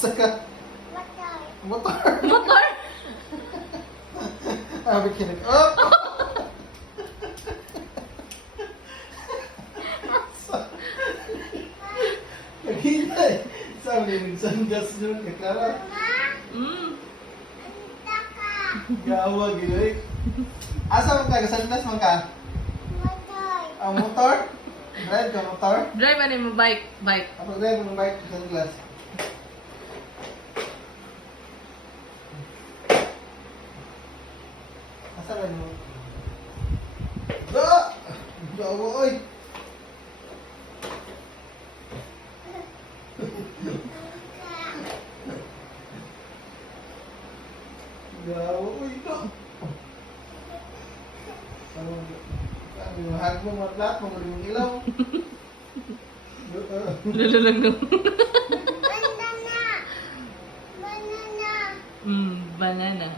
Saka, Motor. motor. Motor? Bikin it up. Naghintay. Sabi ni Sandas yun, kakara. Mama, anta ka. Gawa, ginoy. Asa mo ka? Sandas mo ka? Motor. Ang motor? Drive ka motor? Drive ano mo bike? Bike. Ako drive mo bike sa glass. Asa ka mo? Da! Gawa, oy! Gawa, uy, ito. Sabi mo, hag mo mga plat, mga limang ilaw. Lalalang no. Banana. Banana. Banana.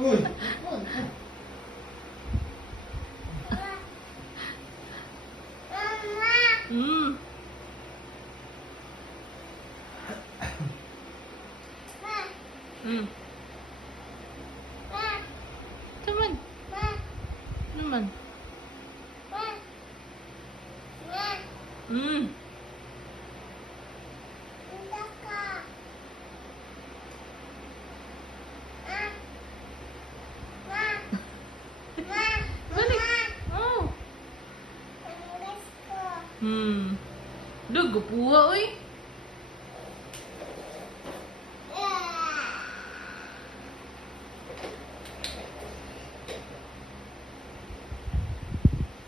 Uy! Mama. Mm. Ma. Mm. Ma. Naman. Ma. Naman. Ma. Ma. Mm. Anta ka. Ma. Ma. Ma. Balik. Ma. Oh. Ang gusto. Dugo puwa, uy.